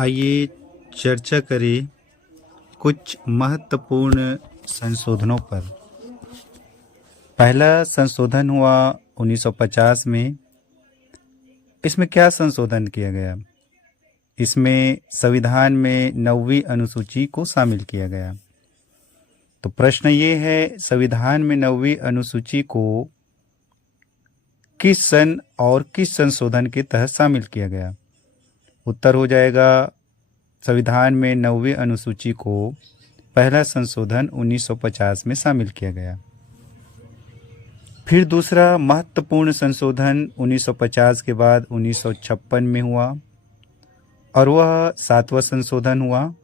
आइए चर्चा करें कुछ महत्वपूर्ण संशोधनों पर। पहला संशोधन हुआ 1950 में। इसमें क्या संशोधन किया गया? इसमें संविधान में 9वीं अनुसूची को शामिल किया गया। तो प्रश्न ये है, संविधान में 9वीं अनुसूची को किस सन और किस संशोधन के तहत शामिल किया गया? उत्तर हो जाएगा, संविधान में 9वीं अनुसूची को पहला संशोधन 1950 में शामिल किया गया। फिर दूसरा महत्वपूर्ण संशोधन 1950 के बाद 1956 में हुआ और वह 7वां संशोधन हुआ।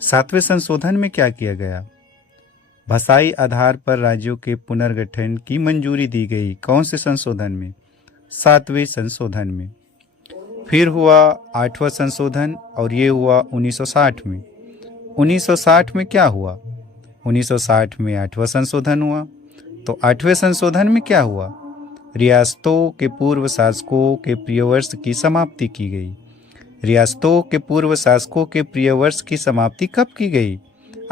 7वें संशोधन में क्या किया गया? भाषाई आधार पर राज्यों के पुनर्गठन की मंजूरी दी गई। कौन से संशोधन में? 7वें संशोधन में। फिर हुआ 8वां संशोधन और ये हुआ 1960 में। 1960 में क्या हुआ? 1960 में 8वां संशोधन हुआ। तो 8वें संशोधन में क्या हुआ? रियासतों के पूर्व शासकों के प्रियवर्ष की समाप्ति की गई। रियासतों के पूर्व शासकों के प्रियवर्ष की समाप्ति कब की गई?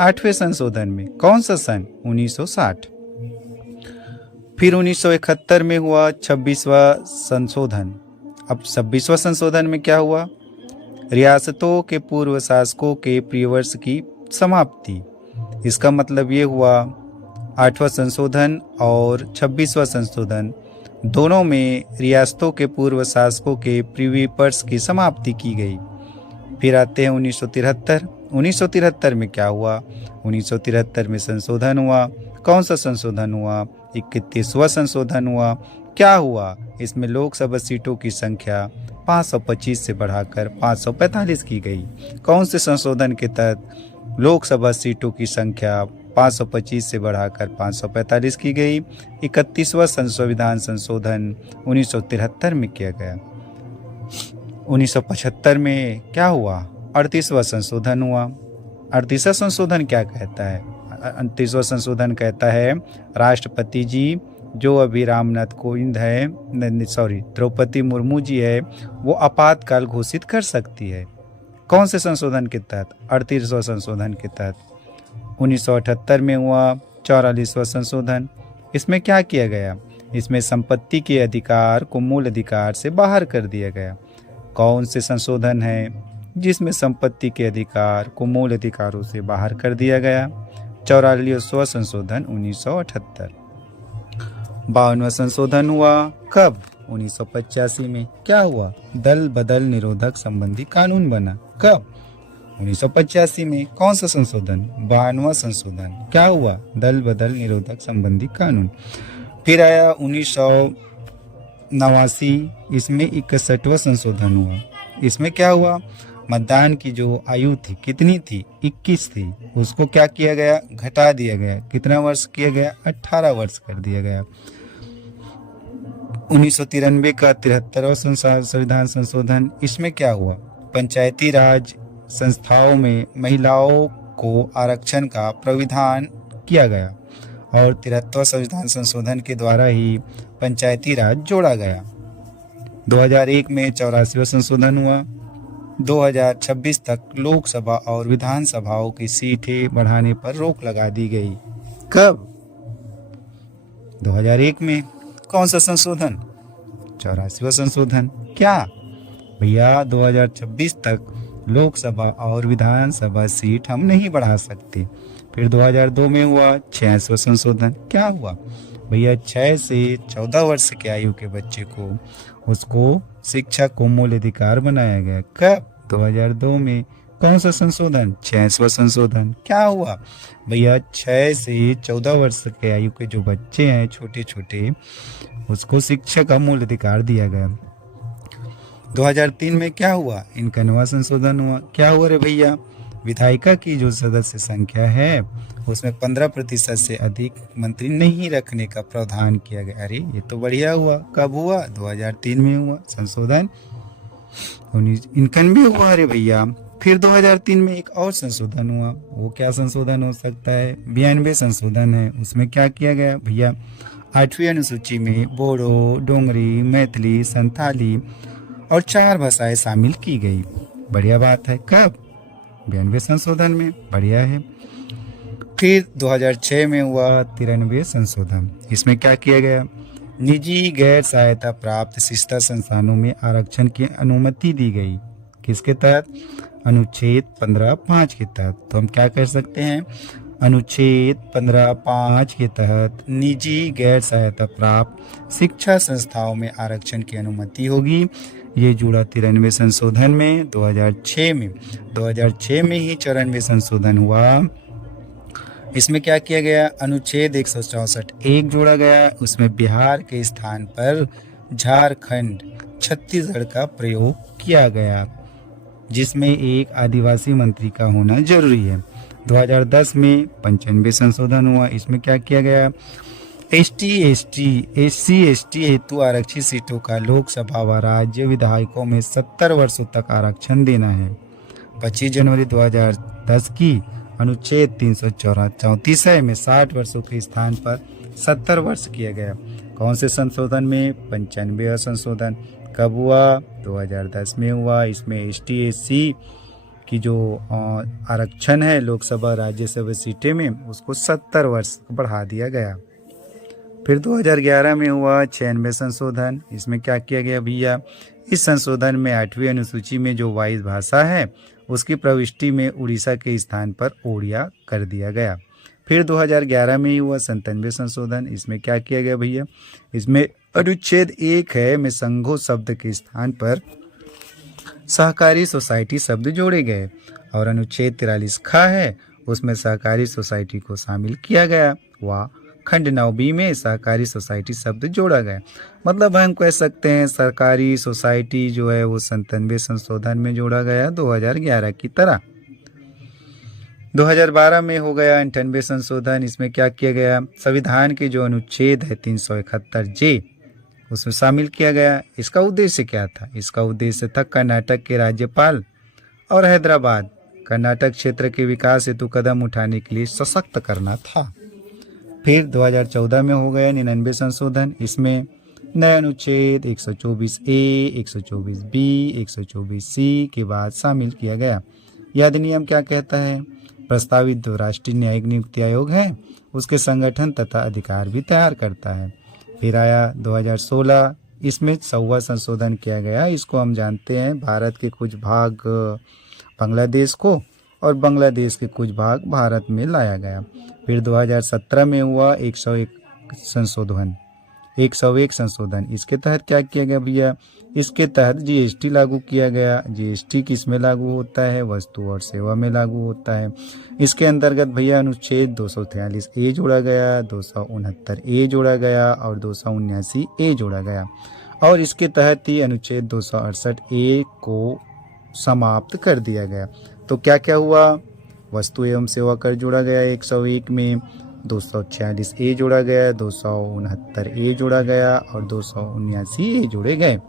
8वें संशोधन में। कौन सा सन? 1960। फिर 1971 में हुआ 26वां संशोधन। अब 26वां संशोधन में क्या हुआ? रियासतों के पूर्व शासकों के प्रियवर्ष की समाप्ति। इसका मतलब ये हुआ 8वां संशोधन और 26वां संशोधन दोनों में रियासतों के पूर्व शासकों के प्रियवर्ष की समाप्ति की गई। फिर आते हैं 1973। 1973 में क्या हुआ? 1973 में संशोधन हुआ। कौन सा संशोधन हुआ? 31वां संशोधन हुआ। क्या हुआ? इसमें लोकसभा सीटों की संख्या 525 से बढ़ाकर 545 की गई। कौन से संशोधन के तहत लोकसभा सीटों की संख्या 525 से बढ़ाकर 545 की गई? 31वां संविधान संशोधन 1973 में किया गया। 1975 में क्या हुआ? 38वां संशोधन हुआ। 38वां संशोधन क्या कहता है? 38वां संशोधन कहता है राष्ट्रपति जी जो अभी रामनाथ कोविंद है, द्रौपदी मुर्मू जी है, वो आपातकाल घोषित कर सकती है। कौन से संशोधन के तहत? 38वां संशोधन के तहत। 1978 में हुआ 44वां संशोधन। इसमें क्या किया गया? इसमें संपत्ति के अधिकार को मूल अधिकार से बाहर कर दिया गया। कौन से संशोधन है जिसमें संपत्ति के अधिकार को मूल अधिकारों से बाहर कर दिया गया? 44वां संशोधन 1978। 52वां संशोधन हुआ कब? 1985 में। क्या हुआ? दल बदल निरोधक संबंधी कानून बना। कब? 1985 में। कौन सा संशोधन? 52वां संशोधन। क्या हुआ? दल बदल निरोधक संबंधी कानून। फिर आया 1989। इसमें 61वां संशोधन हुआ। इसमें क्या हुआ? मतदान की जो आयु थी कितनी थी? 21 थी। उसको क्या किया गया? घटा दिया गया। कितना वर्ष किया गया? 18 वर्ष कर दिया गया। 1993 का 73वां संविधान संशोधन। इसमें क्या हुआ? पंचायती राज संस्थाओं में महिलाओं को आरक्षण का प्राविधान किया गया और 73वां संविधान संशोधन के द्वारा ही पंचायती राज जोड़ा गया। 2001 में 84वां संशोधन हुआ। 2026 तक लोकसभा और विधानसभाओं की सीटें बढ़ाने पर रोक लगा दी गई। कब? 2001 में। कौन सा संशोधन? 84वां संशोधन। क्या भैया? 2026 तक लोकसभा और विधानसभा सीट हम नहीं बढ़ा सकते। फिर 2002 में हुआ 86वां संशोधन। क्या हुआ भैया? 6 से 14 वर्ष के आयु के बच्चे को उसको शिक्षा को मूल अधिकार बनाया गया। कब? 2002 में। कौन सा संशोधन? 86वां संशोधन। क्या हुआ भैया? 6 से 14 वर्ष के आयु के जो बच्चे हैं छोटे छोटे, उसको शिक्षा का मूल अधिकार दिया गया। 2003 में क्या हुआ? 51वां संशोधन हुआ। क्या हुआ रे भैया? विधायिका की जो सदस्य संख्या है उसमें 15% से अधिक मंत्री नहीं रखने का प्रावधान किया गया। अरे ये तो बढ़िया हुआ। कब हुआ? 2003 में हुआ संशोधन। 91 हुआ। अरे भैया फिर 2003 में एक और संशोधन हुआ। वो क्या संशोधन हो सकता है? 92 संशोधन है। उसमें क्या किया गया भैया? 8वीं अनुसूची में बोडो, डोंगरी, मैथिली, संथाली और 4 भाषाएं शामिल की गई। बढ़िया बात है। कब? 92 संशोधन में। बढ़िया है। फिर 2006 में हुआ 93 संशोधन। इसमें क्या किया गया? निजी गैर सहायता प्राप्त शिक्षा संस्थानों में आरक्षण की अनुमति दी गई। किसके तहत? अनुच्छेद 15(5) के तहत। तो हम क्या कर सकते हैं? अनुच्छेद 15(5) के तहत निजी गैर सहायता प्राप्त शिक्षा संस्थाओं में आरक्षण की अनुमति होगी। ये जुड़ा 93 संशोधन में 2006 में। 2006 में ही 94 संशोधन हुआ। इसमें क्या किया गया? अनुच्छेद 164(1) जोड़ा गया। उसमें बिहार के स्थान पर झारखंड, छत्तीसगढ़ का प्रयोग किया गया, जिसमें एक आदिवासी मंत्री का होना जरूरी है। 2010 में 95 संशोधन हुआ। इसमें क्या किया गया? SC/ST हेतु आरक्षित सीटों का लोकसभा व राज्य विधायकों में 70 वर्षों तक आरक्षण देना है। 25 जनवरी 2010 की अनुच्छेद 334 में 60 वर्षों के स्थान पर 70 वर्ष किया गया। कौन से संशोधन में? 95 संशोधन। कब हुआ? 2010 में हुआ। इसमें ST/SC की जो आरक्षण है लोकसभा राज्यसभा सीटें में, उसको 70 वर्ष बढ़ा दिया गया। फिर 2011 में हुआ 96 संशोधन। इसमें क्या किया गया भैया? इस संशोधन में 8वीं अनुसूची में जो वाइस भाषा है उसकी प्रविष्टि में उड़ीसा के स्थान पर ओडिया कर दिया गया। फिर 2011 में ही हुआ 97 संशोधन। इसमें क्या किया गया भैया? इसमें अनुच्छेद 1 है में संघो शब्द के स्थान पर सहकारी सोसाइटी शब्द जोड़े गए, और अनुच्छेद 43 ख है उसमें सहकारी सोसाइटी को शामिल किया गया। व खंड 9B में सहकारी सोसाइटी शब्द जोड़ा गया। मतलब हम कह सकते हैं सरकारी सोसाइटी जो है वो 97 संशोधन में जोड़ा गया 2011 की तरह। 2012 में हो गया 98 संशोधन। इसमें क्या किया गया? संविधान के जो अनुच्छेद है 371J उसमें शामिल किया गया। इसका उद्देश्य क्या था? इसका उद्देश्य था कर्नाटक के राज्यपाल और हैदराबाद कर्नाटक क्षेत्र के विकास हेतु कदम उठाने के लिए सशक्त करना था। फिर 2014 में हो गया 99 संशोधन। इसमें नए अनुच्छेद 124A, 124B, 124C के बाद शामिल किया गया। यह अधिनियम क्या कहता है? प्रस्तावित जो राष्ट्रीय न्यायिक नियुक्ति आयोग है उसके संगठन तथा अधिकार भी तैयार करता है। फिर आया 2016। इसमें 100वां संशोधन किया गया। इसको हम जानते हैं भारत के कुछ भाग बांग्लादेश को और बांग्लादेश के कुछ भाग भारत में लाया गया। फिर 2017 में हुआ 101 संशोधन। 101 संशोधन। इसके तहत क्या किया गया भैया? इसके तहत GST लागू किया गया। GST किस में लागू होता है? वस्तु और सेवा में लागू होता है। इसके अंतर्गत भैया अनुच्छेद 243A जोड़ा गया, 269A जोड़ा गया और 279A जोड़ा गया, और इसके तहत ही अनुच्छेद 268A को समाप्त कर दिया गया। तो क्या क्या हुआ? वस्तु एवं सेवा कर जोड़ा गया 101 में, 246A जोड़ा गया, 269A जोड़ा गया और 279A जोड़े गए।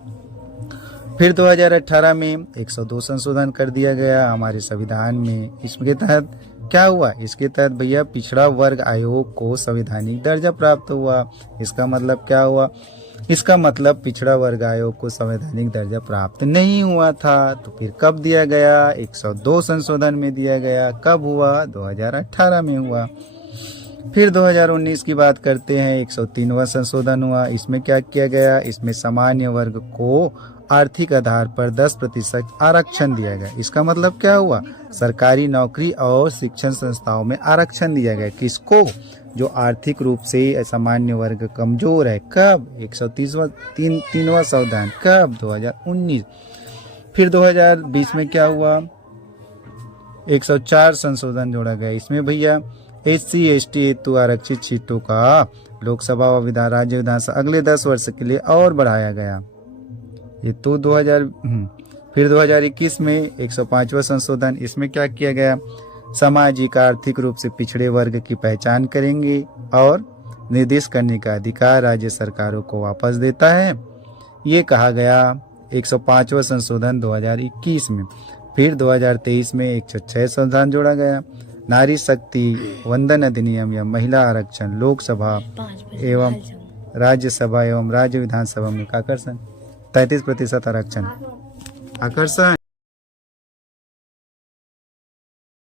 फिर 2018 में 102 संशोधन कर दिया गया हमारे संविधान में। इसके तहत क्या हुआ? इसके तहत भैया पिछड़ा वर्ग आयोग को संवैधानिक दर्जा प्राप्त हुआ। इसका मतलब क्या हुआ? इसका मतलब पिछड़ा वर्ग आयोग को संवैधानिक दर्जा प्राप्त नहीं हुआ था। तो फिर कब दिया गया? 102 संशोधन में दिया गया। कब हुआ? 2018 में हुआ। फिर 2019 की बात करते हैं। 103वां संशोधन हुआ। इसमें क्या किया गया? इसमें सामान्य वर्ग को आर्थिक आधार पर 10% आरक्षण दिया गया। इसका मतलब क्या हुआ? सरकारी नौकरी और शिक्षण संस्थाओं में आरक्षण दिया गया। किसको? जो आर्थिक रूप से सामान्य वर्ग कमजोर है। कब? 130वां संशोधन। कब? 2019। फिर 2020 में क्या हुआ? 104 संशोधन जोड़ा गया। इसमें भैया SC/ST हेतु आरक्षित सीटों का लोकसभा व राज्य विधानसभा अगले 10 वर्ष के लिए और बढ़ाया गया। ये तो 2000। फिर 2021 में 105वां संशोधन। इसमें क्या किया गया? सामाजिक आर्थिक रूप से पिछड़े वर्ग की पहचान करेंगे और निर्देश करने का अधिकार राज्य सरकारों को वापस देता है, ये कहा गया 105वां संशोधन 2021 में। फिर 2023 में 106 संशोधन जोड़ा गया। नारी शक्ति वंदन अधिनियम या महिला आरक्षण लोकसभा एवं राज्यसभा एवं राज्य विधानसभा में आकर्षण 33% आरक्षण।